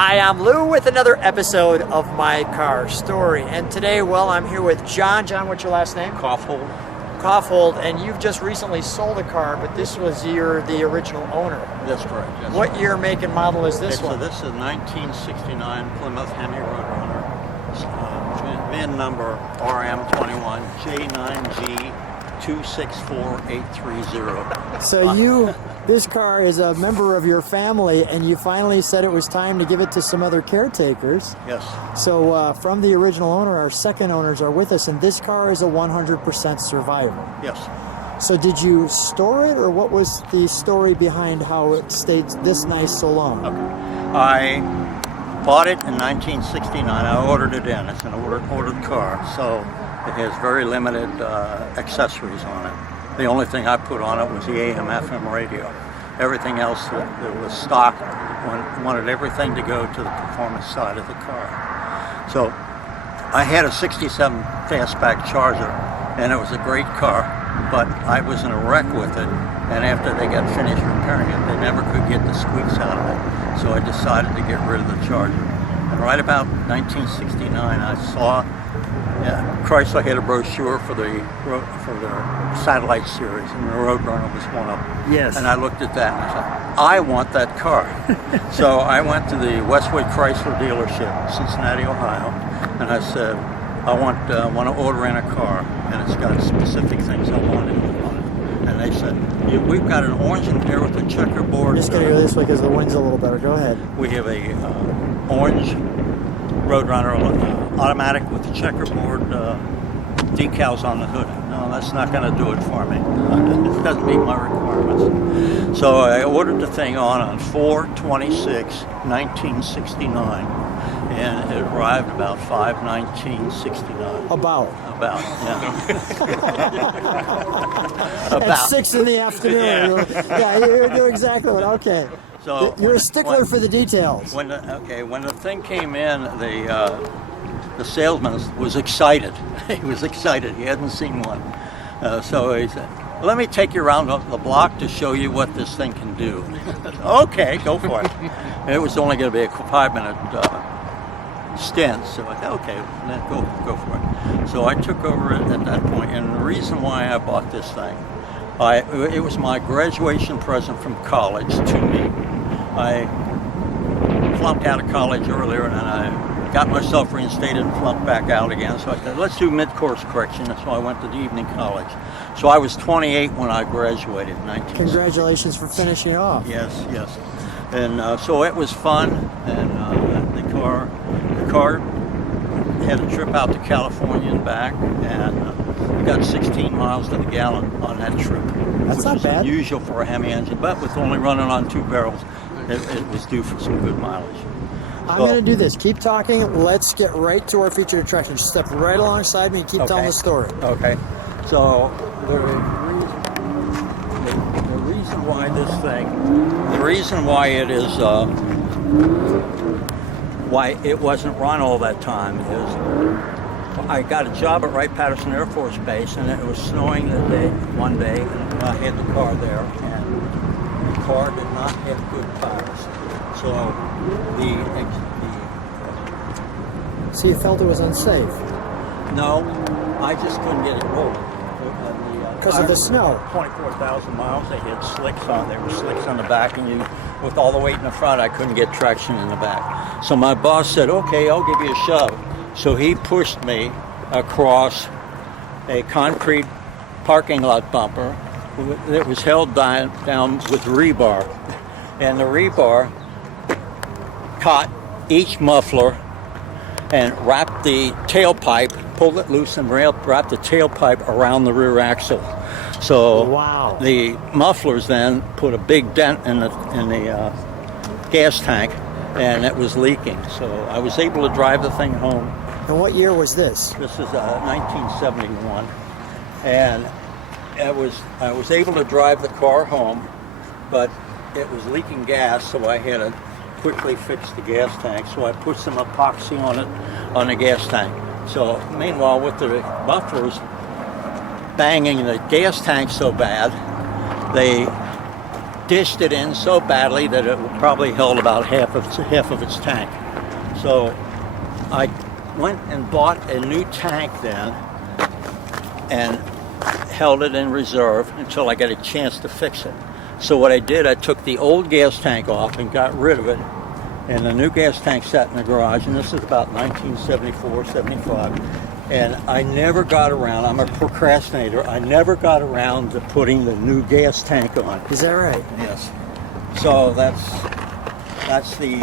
Hi, I'm Lou with another episode of My Car Story. And today, well, I'm here with John. John, what's your last name? Kaufhold. Kaufhold, and you've just recently sold a car, but this was the original owner. That's correct. Yes. What year, make, and model is this one? So this is 1969 Plymouth Road Runner. VIN number RM21 J9G264830. So this car is a member of your family, and you finally said it was time to give it to some other caretakers. Yes. So from the original owner, our second owners are with us, and this car is a 100% survivor. Yes. So did you store it, or what was the story behind how it stayed this nice so long? Okay. I bought it in 1969. I ordered it in. It's an ordered car, so it has very limited accessories on it. The only thing I put on it was the AM/FM radio. Everything else that was stock, wanted everything to go to the performance side of the car. So I had a 67 fastback Charger, and it was a great car, but I was in a wreck with it, and after they got finished repairing it, they never could get the squeaks out of it. So I decided to get rid of the Charger. And right about 1969, I saw Chrysler had a brochure for the satellite series, and the Road Runner was one of them. Yes. And I looked at that and I thought, I want that car. So I went to the Westwood Chrysler dealership in Cincinnati, Ohio, and I said, I want to order in a car, and it's got specific things I want on it. And they said, we've got an orange in here with a checkerboard. I'm just going to go this way because the wind's a little better. Go ahead. We have a orange Road Runner automatic with the checkerboard decals on the hood. No, that's not going to do it for me. It doesn't meet my requirements. So I ordered the thing on 4/26/1969, and it arrived about 5/19/69. About, yeah. At 6 in the afternoon. Yeah, you're exactly right. Okay. So you're a stickler for the details. When the thing came in, the salesman was excited. He was excited. He hadn't seen one. So he said, let me take you around the block to show you what this thing can do. Okay, go for it. It was only going to be a 5-minute stint, so I said, okay, go for it. So I took over it at that point, and the reason why I bought this thing, it was my graduation present from college to me. I flunked out of college earlier, and I got myself reinstated and flunked back out again. So I said, let's do mid-course correction. That's why I went to the evening college. So I was 28 when I graduated in 1960. Congratulations for finishing off. Yes. And so it was fun, and the car had a trip out to California and back, and we got 16 miles to the gallon on that trip. That's not bad. Which is unusual for a Hemi engine, but with only running on 2 barrels, it was due for some good mileage. I'm going to do this. Keep talking. Let's get right to our featured attraction. Just step right alongside me and keep telling the story. Okay. So the reason why this thing, the reason why it is, why it wasn't run all that time is I got a job at Wright-Patterson Air Force Base, and it was snowing one day, and I had the car there, and the car did not have good tires. So So you felt it was unsafe? No, I just couldn't get it rolling. Because of the snow? 24,000 miles, they had slicks on. There were slicks on the back, and with all the weight in the front, I couldn't get traction in the back. So my boss said, okay, I'll give you a shove. So he pushed me across a concrete parking lot bumper that was held down with rebar. And the rebar caught each muffler and wrapped the tailpipe, pulled it loose and wrapped the tailpipe around the rear axle. So wow. The mufflers then put a big dent in the gas tank, and it was leaking. So I was able to drive the thing home. And what year was this? This is 1971, and I was able to drive the car home, but it was leaking gas, so I had to quickly fix the gas tank. So I put some epoxy on it, on the gas tank. So meanwhile, with the mufflers banging the gas tank so bad, they dished it in so badly that it probably held about half of its tank. So I went and bought a new tank then and held it in reserve until I got a chance to fix it. So what I did, I took the old gas tank off and got rid of it, and the new gas tank sat in the garage, and this is about 1974, 75, and I never got around, I'm a procrastinator, I never got around to putting the new gas tank on. Is that right? Yes. So that's the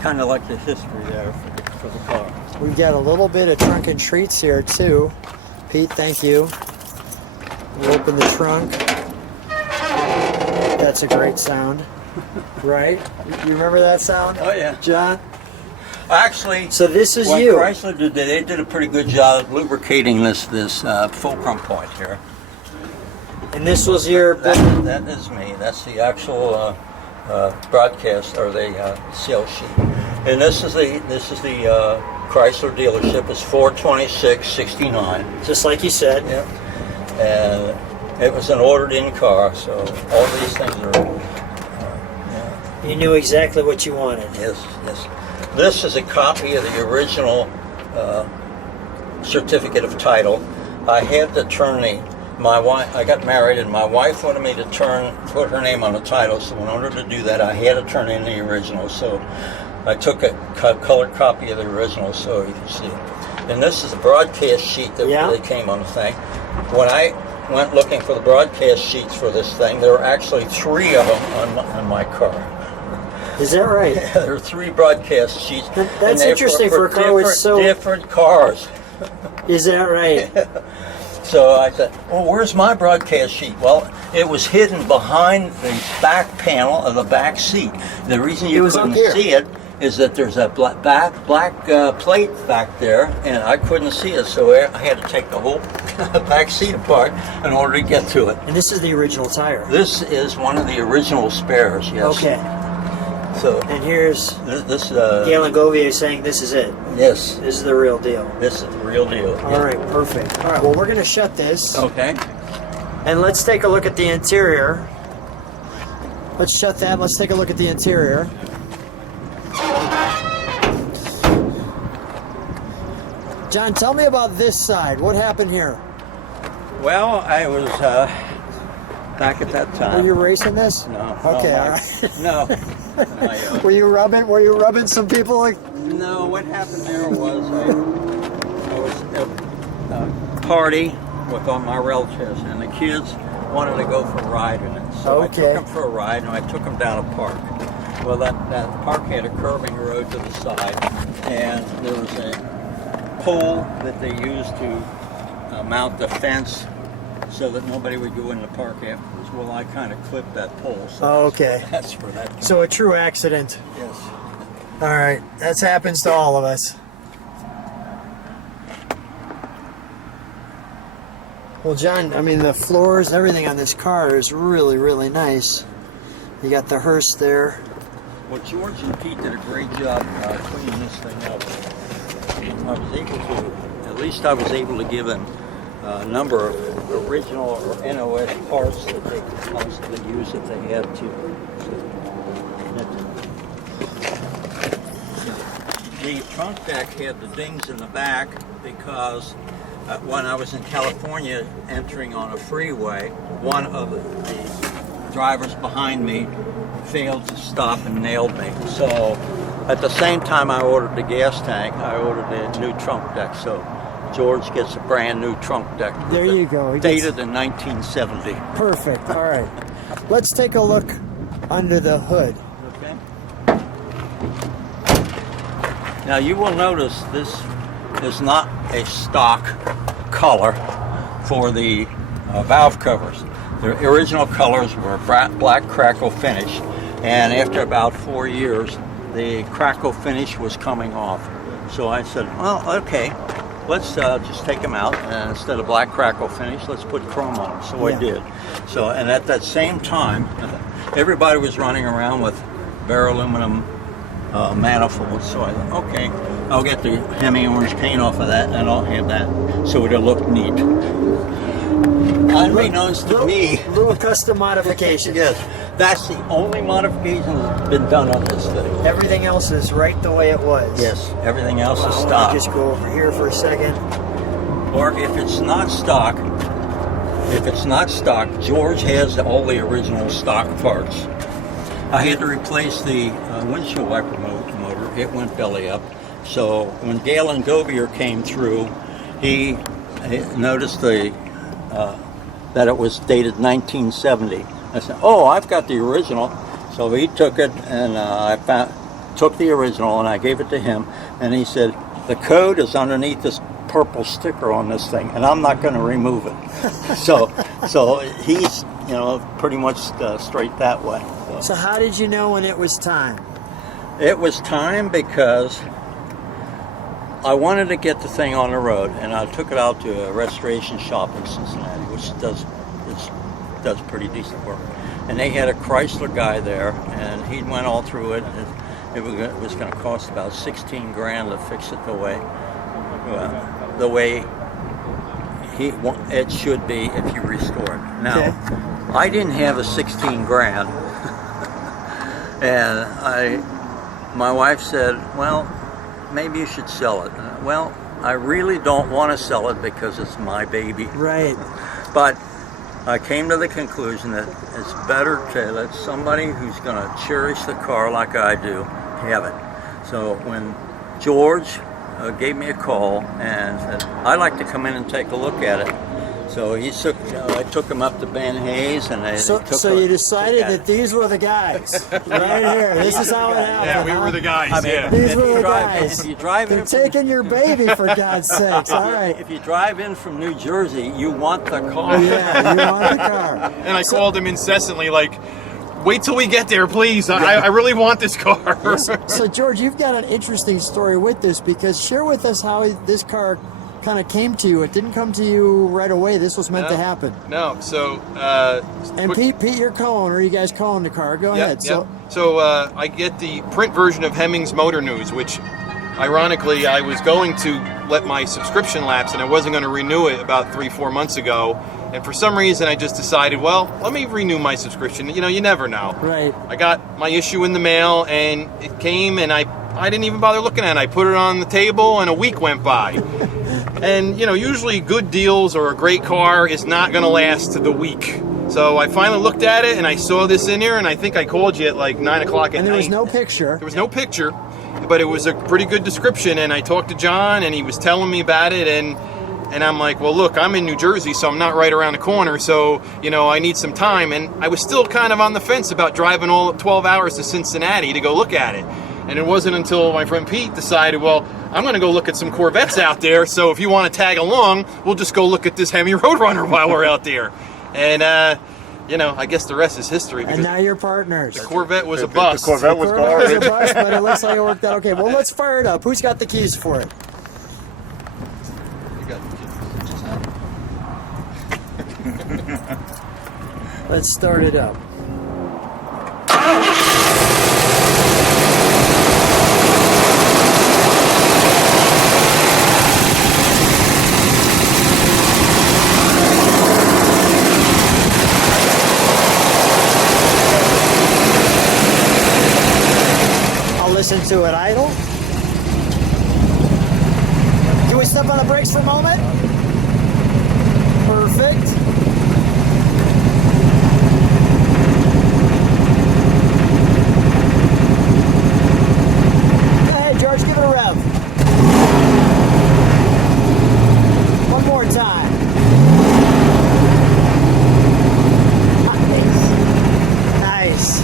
kind of like the history there for the car. We've got a little bit of trunk and treats here too. Pete, thank you. We'll open the trunk. That's a great sound. Right? You remember that sound? Oh yeah. John? Actually, so this is what you. Chrysler did, they did a pretty good job of lubricating this fulcrum point here. And this was your... That is me. That's the actual broadcast, or the sales sheet. And this is the Chrysler dealership. It's 42669. Just like you said. Yep. And it was an ordered-in car, so all these things are. Yeah. You knew exactly what you wanted. Yes, yes. This is a copy of the original certificate of title. I had to turn I got married, and my wife wanted me to put her name on the title, so in order to do that, I had to turn in the original. So I took a colored copy of the original so you can see it. And this is a broadcast sheet that really came on the thing. When I went looking for the broadcast sheets for this thing, there were actually 3 of them on my car. Is that right? Yeah, there are 3 broadcast sheets. That's interesting for a car with so... different cars. Is that right? So I said, well, where's my broadcast sheet? Well, it was hidden behind the back panel of the back seat. The reason you couldn't see it is that there's a black plate back there, and I couldn't see it, so I had to take the whole back seat apart in order to get to it. And this is the original tire? This is one of the original spares, yes. Okay. So, and here's this Galen Govier saying this is it. Yes. This is the real deal. This is the real deal. All right, perfect. All right, well, we're going to shut this. Okay. And let's take a look at the interior. Let's shut that. Let's take a look at the interior. John, tell me about this side. What happened here? Well, I was back at that time. Were you racing this? No. Okay, no, all right. No. Were you rubbing some people? Like... No, what happened there was I was at a party with all my relatives, and the kids wanted to go for a ride in it. So I took them for a ride, and I took them down a park. Well, that park had a curving road to the side, and there was a pole that they used to mount the fence so that nobody would go in the park afterwards. Well, I kind of clipped that pole. So that's where that came. So a true accident. Yes. All right, that happens to all of us. Well, John, I mean, the floors, everything on this car is really, really nice. You got the hearse there. Well, George and Pete did a great job cleaning this thing up. I was able to give them a number of original or NOS parts that they could constantly use if they had to. The trunk deck had the dings in the back because when I was in California entering on a freeway, one of the drivers behind me failed to stop and nailed me. So at the same time I ordered the gas tank, I ordered the new trunk deck. So George gets a brand new trunk deck. There you go. Dated in 1970. Perfect. All right. Let's take a look under the hood. Okay. Now you will notice this is not a stock color for the valve covers. The original colors were black crackle finish, and after about 4 years the crackle finish was coming off. So I said, well, okay, let's just take them out, and instead of black crackle finish, let's put chrome on them. So I did. So, and at that same time, everybody was running around with bare aluminum manifolds. So I thought, okay, I'll get the Hemi orange paint off of that, and I'll have that so it'll look neat. Unbeknownst to me, little custom modification. Yes, That's the only modification that's been done on this thing. Everything else is right the way it was. Yes, everything else is Well, stock. Just go over here for a second. Or if it's not stock, George has all the original stock parts. I had to replace the windshield wiper motor. It went belly up. So when Galen Gobier came through, he noticed that it was dated 1970. I said, "Oh, I've got the original." So he took it, and took the original, and I gave it to him. And he said, "The code is underneath this purple sticker on this thing, and I'm not going to remove it." so he's pretty much straight that way. So how did you know when it was time? It was time because I wanted to get the thing on the road, and I took it out to a restoration shop in Cincinnati, which does pretty decent work. And they had a Chrysler guy there, and he went all through it. And it was going to cost about 16 grand to fix it the way it should be if you restore it. Now, Okay. I didn't have a 16 grand, and my wife said, "Well, maybe you should sell it." Well, I really don't want to sell it because it's my baby. Right. But I came to the conclusion that it's better to let somebody who's going to cherish the car like I do have it. So when George gave me a call and said, "I'd like to come in and take a look at it," so I took him up to Ben Hayes, and So you decided that these were the guys right here. This is how it happened. Yeah, we were the guys. I mean, yeah. These were the guys. If you drive They're in, taking your baby, for God's sakes. All right. if you drive in from New Jersey, you want the car. Yeah, you want the car. And I called him incessantly, like, "Wait till we get there, please. I really want this car." So George, you've got an interesting story with this, because share with us how this car kind of came to you. It didn't come to you right away. This was meant to happen. No, so... And Pete, you're co-owner. You guys co-own the car. Go ahead. So I get the print version of Hemmings Motor News, which, ironically, I was going to let my subscription lapse, and I wasn't going to renew it about 3-4 months ago. And for some reason, I just decided, well, let me renew my subscription. You never know. Right. I got my issue in the mail, and it came, and I didn't even bother looking at it. I put it on the table, and a week went by. And, usually good deals or a great car is not going to last to the week. So I finally looked at it, and I saw this in here, and I think I called you at like 9 o'clock at night. And there was no picture. There was no picture, but it was a pretty good description, and I talked to John, and he was telling me about it, and I'm like, well, look, I'm in New Jersey, so I'm not right around the corner, so, I need some time. And I was still kind of on the fence about driving all 12 hours to Cincinnati to go look at it. And it wasn't until my friend Pete decided, well, I'm going to go look at some Corvettes out there, so if you want to tag along, we'll just go look at this Hemi Road Runner while we're out there. And, I guess the rest is history. And now you're partners. The Corvette was a bust. The Corvette was Corvette was a garbage. bust, but it looks like it worked out okay. Well, let's fire it up. Who's got the keys for it? Let's start it up. I'll listen to it idle. Can we step on the brakes for a moment? Perfect. Go ahead, George, give it a rev. One more time. Nice.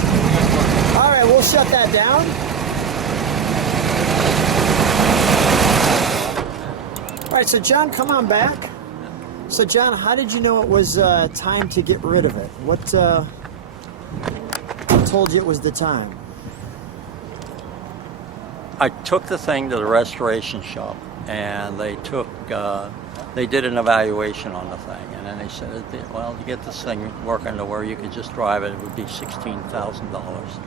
All right, we'll shut that down. All right, so John, come on back. So John, how did you know it was time to get rid of it? What told you it was the time? I took the thing to the restoration shop, and they did an evaluation on the thing, and then they said, well, to get this thing working to where you could just drive it, it would be $16,000.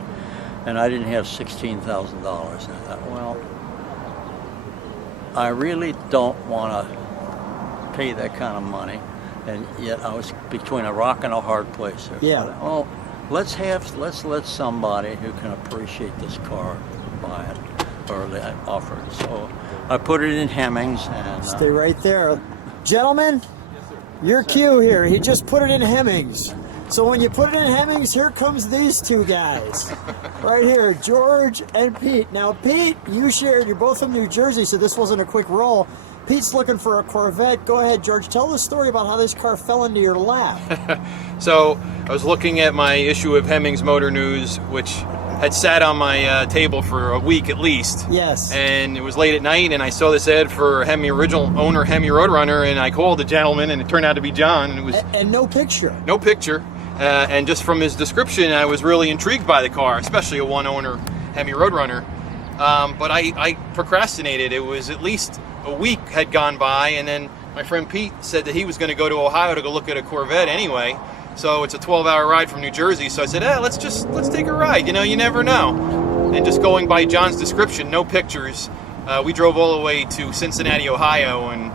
And I didn't have $16,000. And I thought, well, I really don't want to pay that kind of money, and yet I was between a rock and a hard place. Yeah. Well, let's let somebody who can appreciate this car buy it or offer it. So I put it in Hemmings and Stay right there. Gentlemen, your cue here. He just put it in Hemmings. So when you put it in Hemmings, here comes these two guys. Right here, George and Pete. Now, Pete, you're both from New Jersey, so this wasn't a quick roll. Pete's looking for a Corvette. Go ahead, George. Tell the story about how this car fell into your lap. So I was looking at my issue of Hemmings Motor News, which had sat on my table for a week at least. Yes. And it was late at night, and I saw this ad for Hemi original owner Hemi Road Runner, and I called the gentleman, and it turned out to be John. And it was and no picture. no picture. And just from his description, I was really intrigued by the car, especially a one-owner Hemi Road Runner. But I procrastinated. It was at least a week had gone by, and then my friend Pete said that he was going to go to Ohio to go look at a Corvette anyway. So it's a 12-hour ride from New Jersey. So I said, let's take a ride. You know, you never know. And just going by John's description, no pictures, we drove all the way to Cincinnati, Ohio, and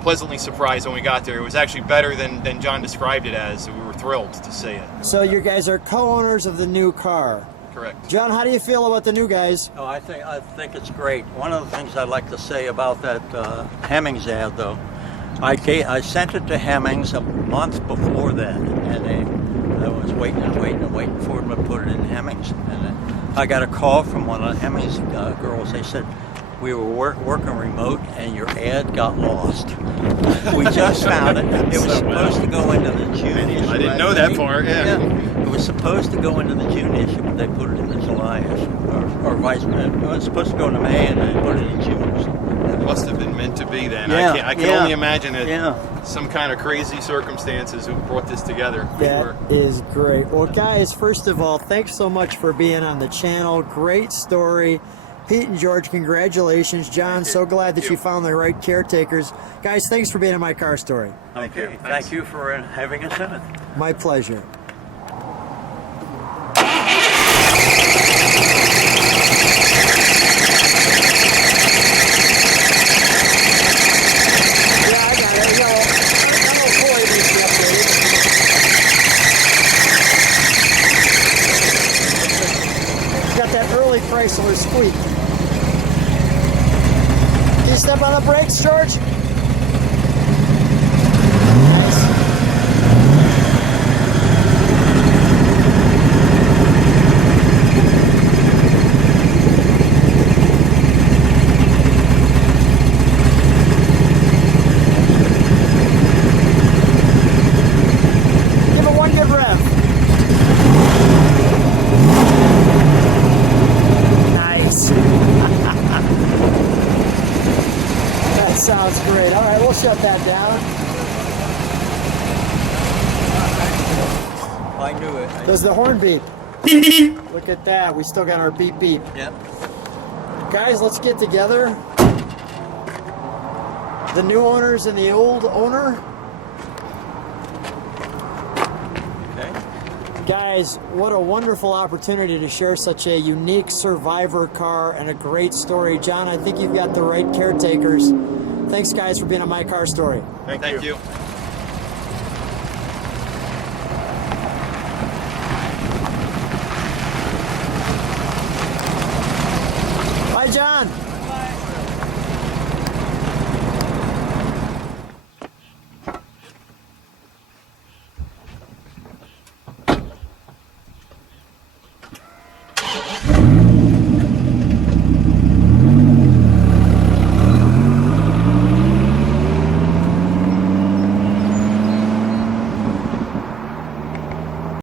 pleasantly surprised when we got there. It was actually better than John described it as. We were thrilled to see it. So you guys are co-owners of the new car. Correct. John, how do you feel about the new guys? Oh, I think it's great. One of the things I'd like to say about that Hemmings ad, though, I sent it to Hemmings a month before that, and I was waiting for them to put it in Hemmings. And then I got a call from one of the Hemmings girls. They said, we were working remote and your ad got lost. We just found it. It was supposed to go into the June issue. I didn't know that part, yeah. It was supposed to go into the June issue, but they put it in the July issue. Or vice versa. It was supposed to go into May and they put it in June or something. It must have been meant to be then. Yeah, I can only imagine it. Yeah. Some kind of crazy circumstances who brought this together. That is great. Well, guys, first of all, thanks so much for being on the channel. Great story. Pete and George, congratulations. John, so glad that you found the right caretakers. Guys, thanks for being in my car story. Okay. Thank you for having us in it. My pleasure. Yeah, I got it. I'm employed needs to be updated. Got that early Chrysler squeak. Can you step on the brakes, George? Nice. Give it one good rev. Nice. That sounds great. All right, we'll shut that down. I knew it. Does the horn beep? Look at that. We still got our beep beep. Yep. Guys, let's get together. The new owners and the old owner. Okay. Guys, what a wonderful opportunity to share such a unique survivor car and a great story. John, I think you've got the right caretakers. Thanks, guys, for being on My Car Story. Thank you. Bye, John.